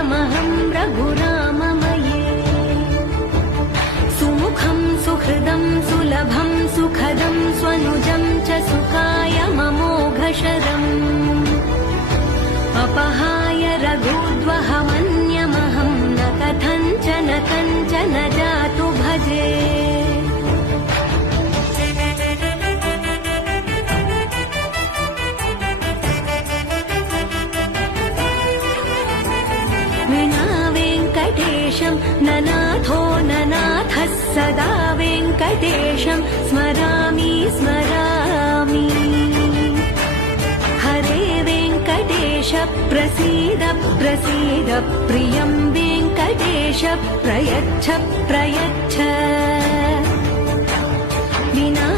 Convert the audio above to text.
शरण्यमहं रघुराममये सुमुखं सुहृदं सुलभं सुखदं स्वनुजं च सुखाय ममोघशरम् अपहाय रघुद्वहमन्यमहं न कथञ्चन जातु भजे विना वेङ्कटेशं ननाथो ननाथः सदा वेङ्कटेशं स्मरामि स्मरामि हरे वेङ्कटेश प्रसीद प्रसीद प्रियं वेङ्कटेश प्रयच्छ प्रयच्छ विना